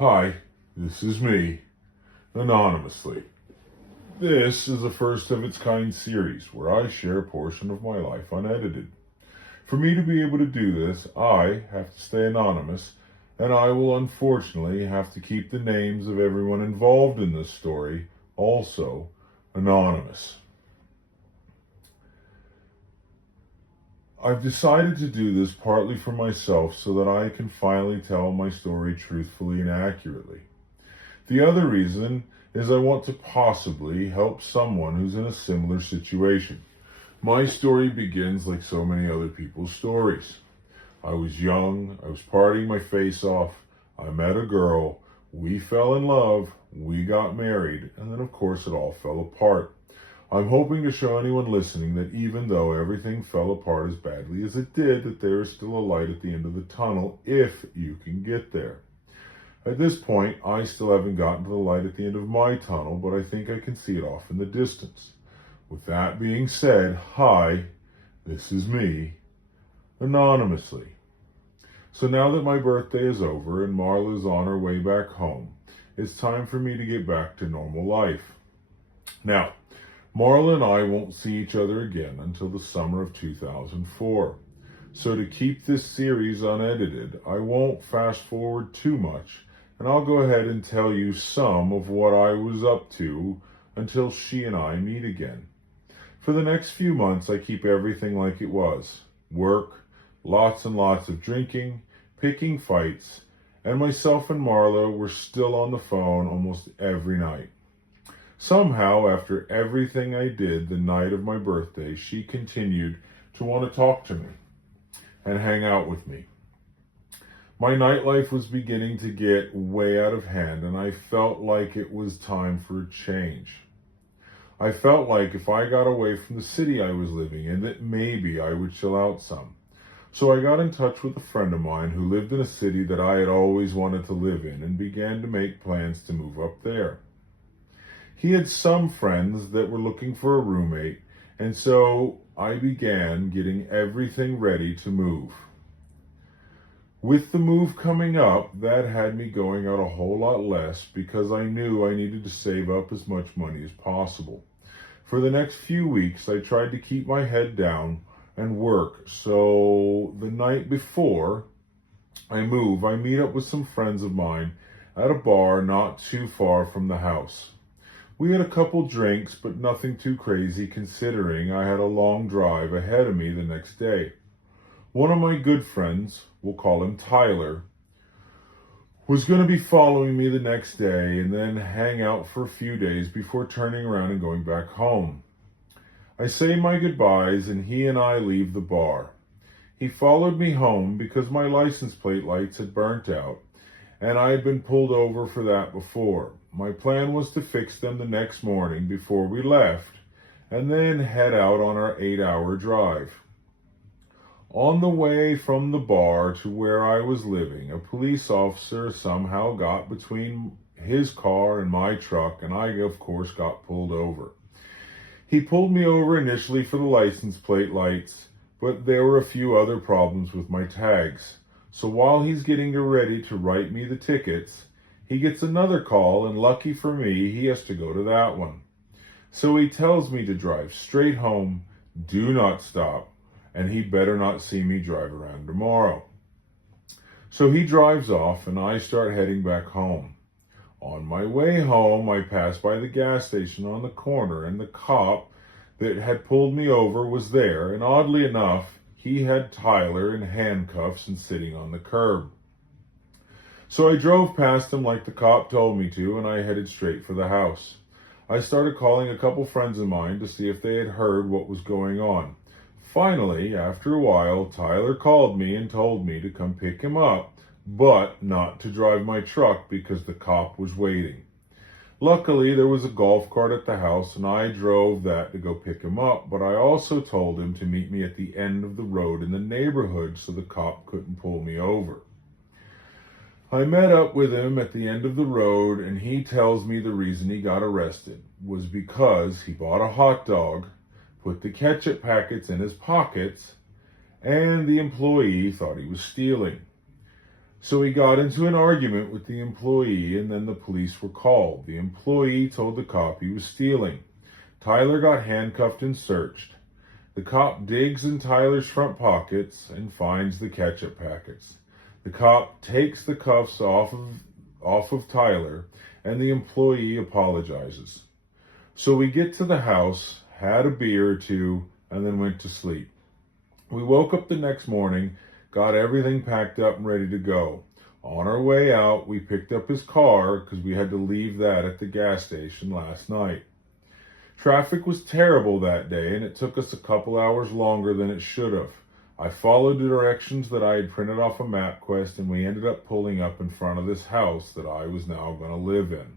Hi, this is me, anonymously. This is a first of its kind series where I share a portion of my life unedited. For me to be able to do this, I have to stay anonymous, and I will unfortunately have to keep the names of everyone involved in this story also anonymous. I've decided to do this partly for myself so that I can finally tell my story truthfully and accurately. The other reason is I want to possibly help someone who's in a similar situation. My story begins like so many other people's stories. I was young, I was partying my face off, I met a girl, we fell in love, we got married, and then of course it all fell apart. I'm hoping to show anyone listening that even though everything fell apart as badly as it did, that there is still a light at the end of the tunnel if you can get there. At this point, I still haven't gotten to the light at the end of my tunnel, but I think I can see it off in the distance. With that being said, hi, this is me, anonymously. So now that my birthday is over and Marla's on her way back home, it's time for me to get back to normal life. Now, Marla and I won't see each other again until the summer of 2004. So to keep this series unedited, I won't fast forward too much, and I'll go ahead and tell you some of what I was up to until she and I meet again. For the next few months, I keep everything like it was. Work, lots and lots of drinking, picking fights, and myself and Marla were still on the phone almost every night. Somehow, after everything I did the night of my birthday, she continued to want to talk to me and hang out with me. My nightlife was beginning to get way out of hand, and I felt like it was time for a change. I felt like if I got away from the city I was living in, that maybe I would chill out some. So I got in touch with a friend of mine who lived in a city that I had always wanted to live in and began to make plans to move up there. He had some friends that were looking for a roommate, and so I began getting everything ready to move. With the move coming up, that had me going out a whole lot less because I knew I needed to save up as much money as possible. For the next few weeks, I tried to keep my head down and work. So the night before I move, I meet up with some friends of mine at a bar not too far from the house. We had a couple drinks, but nothing too crazy considering I had a long drive ahead of me the next day. One of my good friends, we'll call him Tyler, was going to be following me the next day and then hang out for a few days before turning around and going back home. I say my goodbyes and he and I leave the bar. He followed me home because my license plate lights had burnt out and I had been pulled over for that before. My plan was to fix them the next morning before we left and then head out on our 8-hour drive. On the way from the bar to where I was living, a police officer somehow got between his car and my truck, and I, of course, got pulled over. He pulled me over initially for the license plate lights, but there were a few other problems with my tags. So while he's getting ready to write me the tickets, he gets another call, and lucky for me, he has to go to that one. So he tells me to drive straight home, do not stop, and he better not see me drive around tomorrow. So he drives off and I start heading back home. On my way home, I pass by the gas station on the corner and the cop that had pulled me over was there, and oddly enough, he had Tyler in handcuffs and sitting on the curb. So I drove past him like the cop told me to, and I headed straight for the house. I started calling a couple friends of mine to see if they had heard what was going on. Finally, after a while, Tyler called me and told me to come pick him up, but not to drive my truck because the cop was waiting. Luckily, there was a golf cart at the house and I drove that to go pick him up, but I also told him to meet me at the end of the road in the neighborhood so the cop couldn't pull me over. I met up with him at the end of the road and he tells me the reason he got arrested was because he bought a hot dog, put the ketchup packets in his pockets, and the employee thought he was stealing. So he got into an argument with the employee, and then the police were called. The employee told the cop he was stealing. Tyler got handcuffed and searched. The cop digs in Tyler's front pockets and finds the ketchup packets. The cop takes the cuffs off of Tyler, and the employee apologizes. So we get to the house, had a beer or two, and then went to sleep. We woke up the next morning, got everything packed up and ready to go. On our way out, we picked up his car because we had to leave that at the gas station last night. Traffic was terrible that day, and it took us a couple hours longer than it should have. I followed the directions that I had printed off of MapQuest, and we ended up pulling up in front of this house that I was now going to live in.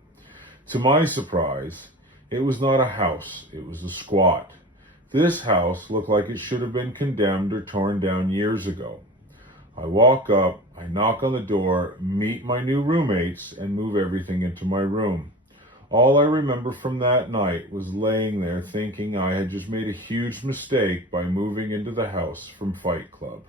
To my surprise, it was not a house, it was a squat. This house looked like it should have been condemned or torn down years ago. I walk up, I knock on the door, meet my new roommates, and move everything into my room. All I remember from that night was laying there thinking I had just made a huge mistake by moving into the house from Fight Club.